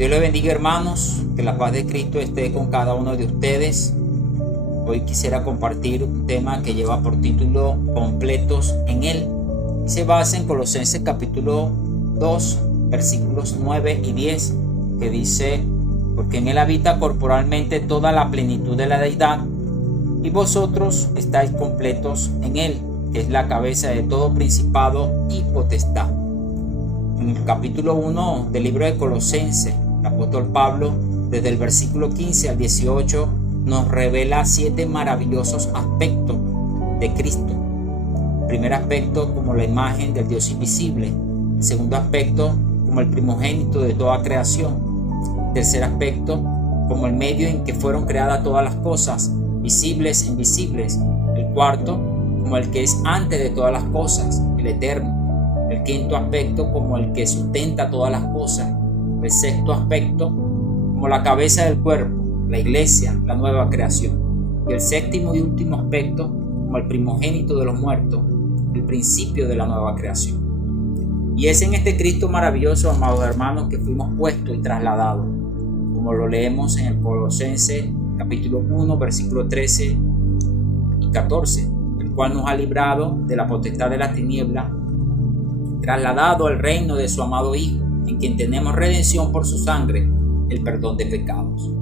Dios les bendiga, hermanos, que la paz de Cristo esté con cada uno de ustedes. Hoy quisiera compartir un tema que lleva por título Completos en Él. Se basa en Colosenses capítulo 2, versículos 9 y 10, que dice: porque en Él habita corporalmente toda la plenitud de la deidad, y vosotros estáis completos en Él, que es la cabeza de todo principado y potestad. En el capítulo 1 del libro de Colosenses, el apóstol Pablo, desde el versículo 15 al 18, nos revela 7 maravillosos aspectos de Cristo. El primer aspecto, como la imagen del Dios invisible. El segundo aspecto, como el primogénito de toda creación. El tercer aspecto, como el medio en que fueron creadas todas las cosas, visibles e invisibles. El cuarto, como el que es antes de todas las cosas, el eterno. El quinto aspecto, como el que sustenta todas las cosas. El sexto aspecto, como la cabeza del cuerpo, la iglesia, la nueva creación. Y el séptimo y último aspecto, como el primogénito de los muertos, el principio de la nueva creación. Y es en este Cristo maravilloso, amados hermanos, que fuimos puestos y trasladados, como lo leemos en el Colosenses capítulo 1, versículos 13 y 14, el cual nos ha librado de la potestad de la tiniebla, trasladado al reino de su amado Hijo, en quien tenemos redención por su sangre, el perdón de pecados.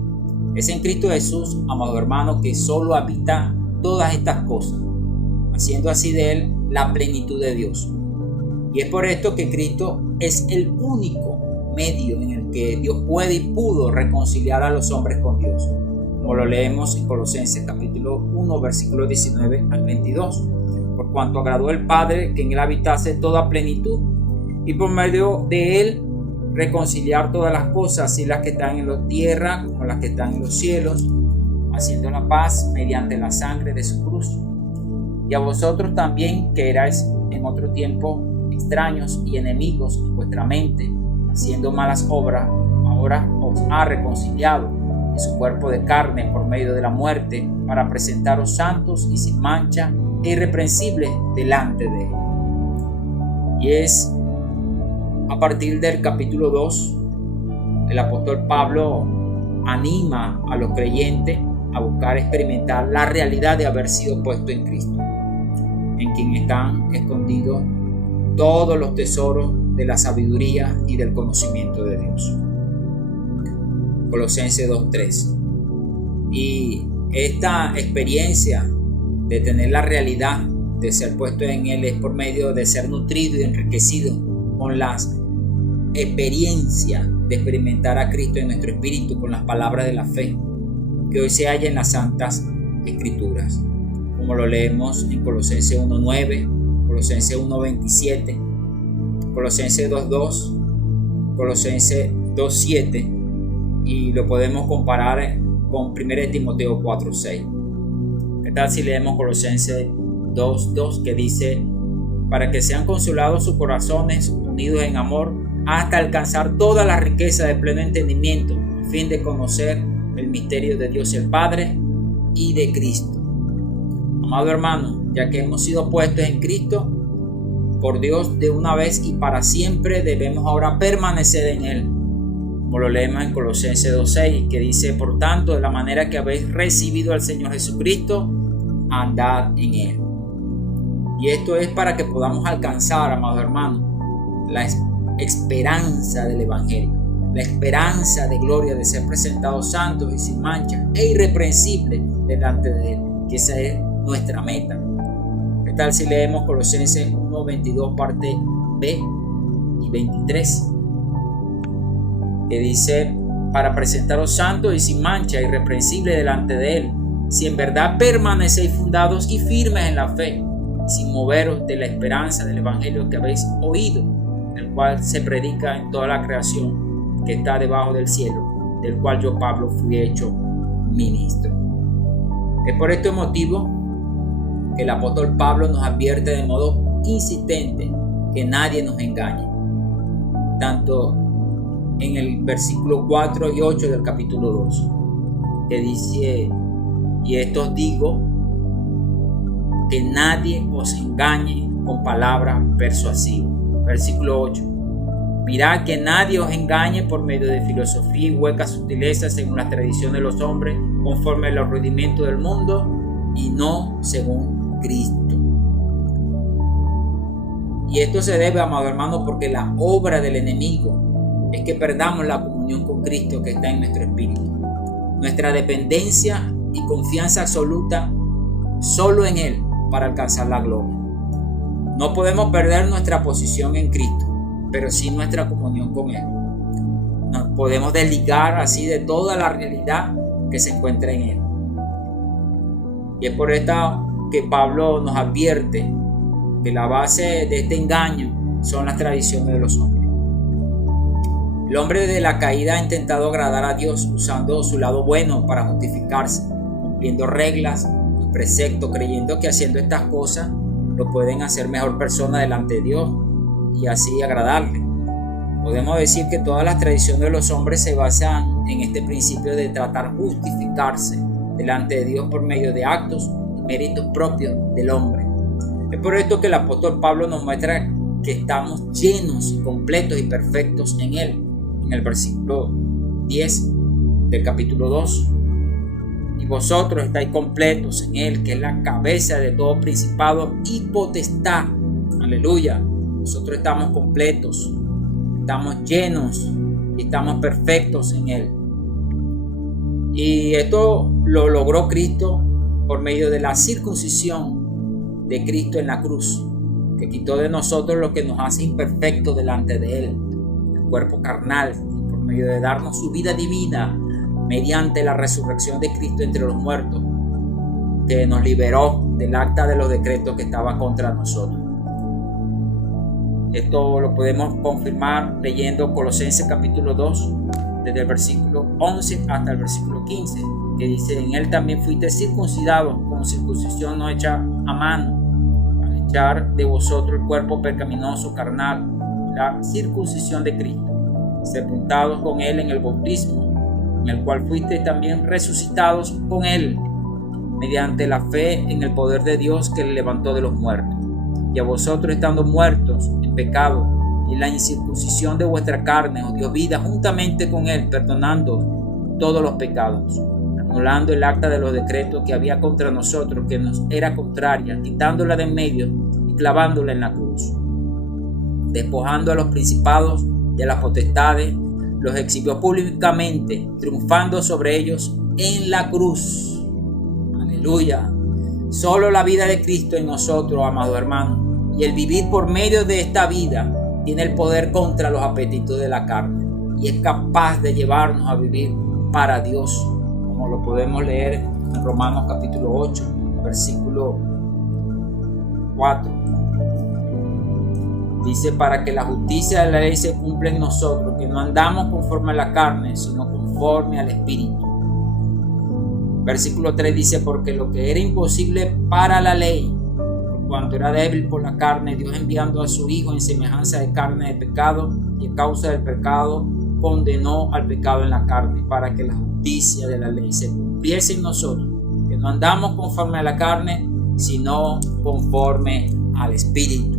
Es en Cristo Jesús, amado hermano, que solo habita todas estas cosas, haciendo así de Él la plenitud de Dios. Y es por esto que Cristo es el único medio en el que Dios puede y pudo reconciliar a los hombres con Dios, como lo leemos en Colosenses capítulo 1, versículos 19 al 22. Por cuanto agradó el Padre que en Él habitase toda plenitud, y por medio de Él reconciliar todas las cosas, así las que están en la tierra como las que están en los cielos, haciendo la paz mediante la sangre de su cruz. Y a vosotros también, que erais en otro tiempo extraños y enemigos en vuestra mente, haciendo malas obras, ahora os ha reconciliado en su cuerpo de carne por medio de la muerte, para presentaros santos y sin mancha e irreprensibles delante de Él. Y es a partir del capítulo 2, el apóstol Pablo anima a los creyentes a buscar experimentar la realidad de haber sido puesto en Cristo, en quien están escondidos todos los tesoros de la sabiduría y del conocimiento de Dios. Colosenses 2:3. Y esta experiencia de tener la realidad de ser puesto en Él es por medio de ser nutrido y enriquecido con las experiencias de experimentar a Cristo en nuestro espíritu, con las palabras de la fe que hoy se halla en las Santas Escrituras, como lo leemos en Colosenses 1:9, Colosenses 1:27, Colosenses 2:2, Colosenses 2:7, y lo podemos comparar con 1 Timoteo 4:6. ¿Qué tal si leemos Colosenses 2:2, que dice: para que sean consolados sus corazones, unidos en amor, hasta alcanzar toda la riqueza de pleno entendimiento, a fin de conocer el misterio de Dios el Padre y de Cristo? Amado hermano, ya que hemos sido puestos en Cristo por Dios de una vez y para siempre, debemos ahora permanecer en Él, como lo leemos en Colosenses 2:6, que dice: por tanto, de la manera que habéis recibido al Señor Jesucristo, andad en Él. Y esto es para que podamos alcanzar, amados hermanos, la esperanza del Evangelio, la esperanza de gloria de ser presentados santos y sin mancha e irreprensibles delante de Él, que esa es nuestra meta. ¿Qué tal si leemos Colosenses 1:22 parte B y 23? Que dice: para presentaros santos y sin mancha, irreprensibles delante de Él, si en verdad permanecéis fundados y firmes en la fe, sin moveros de la esperanza del Evangelio que habéis oído, el cual se predica en toda la creación que está debajo del cielo, del cual yo, Pablo, fui hecho ministro. Es por este motivo que el apóstol Pablo nos advierte de modo insistente que nadie nos engañe, tanto en el versículo 4 y 8 del capítulo 2, que dice: y esto os digo, que nadie os engañe con palabras persuasivas. Versículo 8: Mirad que nadie os engañe por medio de filosofía y huecas sutilezas según las tradiciones de los hombres, conforme a los rudimentos del mundo y no según Cristo. Y esto se debe, amado hermano, porque la obra del enemigo es que perdamos la comunión con Cristo que está en nuestro espíritu. Nuestra dependencia y confianza absoluta solo en Él para alcanzar la gloria. No podemos perder nuestra posición en Cristo, pero sí nuestra comunión con Él. Nos podemos desligar así de toda la realidad que se encuentra en Él. Y es por esto que Pablo nos advierte que la base de este engaño son las tradiciones de los hombres. El hombre de la caída ha intentado agradar a Dios usando su lado bueno para justificarse, cumpliendo reglas y preceptos, creyendo que haciendo estas cosas lo pueden hacer mejor persona delante de Dios y así agradarle. Podemos decir que todas las tradiciones de los hombres se basan en este principio de tratar de justificarse delante de Dios por medio de actos y méritos propios del hombre. Es por esto que el apóstol Pablo nos muestra que estamos llenos, completos y perfectos en Él. En el versículo 10 del capítulo 2. Y vosotros estáis completos en Él, que es la cabeza de todo principado y potestad. Aleluya. Nosotros estamos completos, estamos llenos y estamos perfectos en Él. Y esto lo logró Cristo por medio de la circuncisión de Cristo en la cruz, que quitó de nosotros lo que nos hace imperfectos delante de Él, el cuerpo carnal, y por medio de darnos su vida divina mediante la resurrección de Cristo entre los muertos, que nos liberó del acta de los decretos que estaba contra nosotros. Esto lo podemos confirmar leyendo Colosenses capítulo 2, desde el versículo 11 hasta el versículo 15, que dice: en Él también fuiste circuncidados con circuncisión no hecha a mano, al echar de vosotros el cuerpo pecaminoso carnal, la circuncisión de Cristo, sepultados con Él en el bautismo, en el cual fuiste también resucitados con Él, mediante la fe en el poder de Dios que le levantó de los muertos. Y a vosotros, estando muertos en pecado y en la incircuncisión de vuestra carne, os dio vida juntamente con Él, perdonando todos los pecados, anulando el acta de los decretos que había contra nosotros, que nos era contraria, quitándola de en medio y clavándola en la cruz. Despojando a los principados y a las potestades, los exhibió públicamente, triunfando sobre ellos en la cruz. Aleluya. Solo la vida de Cristo en nosotros, amado hermano, y el vivir por medio de esta vida tiene el poder contra los apetitos de la carne y es capaz de llevarnos a vivir para Dios, como lo podemos leer en Romanos capítulo 8, versículo 4. Dice: para que la justicia de la ley se cumpla en nosotros, que no andamos conforme a la carne, sino conforme al Espíritu. Versículo 3 dice: porque lo que era imposible para la ley, por cuanto era débil por la carne, Dios enviando a su Hijo en semejanza de carne de pecado, y a causa del pecado condenó al pecado en la carne, para que la justicia de la ley se cumpliese en nosotros, que no andamos conforme a la carne, sino conforme al Espíritu.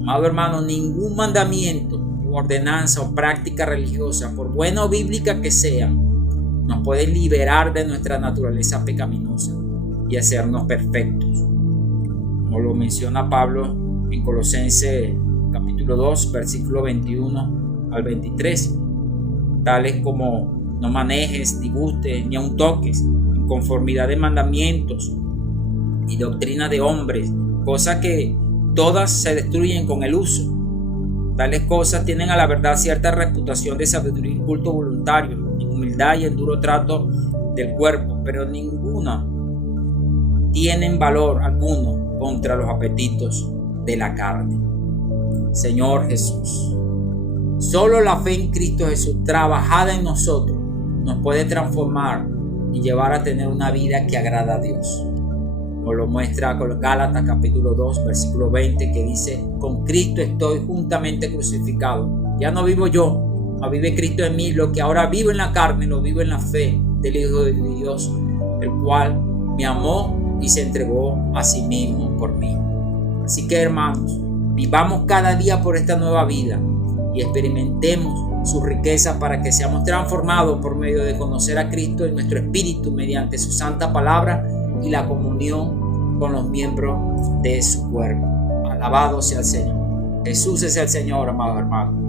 Amado hermano, ningún mandamiento, ordenanza o práctica religiosa, por buena o bíblica que sea, nos puede liberar de nuestra naturaleza pecaminosa y hacernos perfectos. Como lo menciona Pablo en Colosenses capítulo 2, versículo 21 al 23, tales como: no manejes, ni gustes, ni aun toques, en conformidad de mandamientos y doctrina de hombres, cosas que todas se destruyen con el uso. Tales cosas tienen a la verdad cierta reputación de sabiduría y culto voluntario, en humildad y en duro trato del cuerpo, pero ninguna tienen valor alguno contra los apetitos de la carne. Señor Jesús, solo la fe en Cristo Jesús trabajada en nosotros nos puede transformar y llevar a tener una vida que agrada a Dios, como lo muestra con Gálatas capítulo 2 versículo 20, que dice: con Cristo estoy juntamente crucificado, ya no vivo yo, mas vive Cristo en mí. Lo que ahora vivo en la carne lo vivo en la fe del Hijo de Dios, el cual me amó y se entregó a sí mismo por mí. Así que, hermanos, vivamos cada día por esta nueva vida, y experimentemos su riqueza para que seamos transformados por medio de conocer a Cristo en nuestro espíritu mediante su santa palabra y la comunión con los miembros de su cuerpo. Alabado sea el Señor. Jesús es el Señor, amado hermano.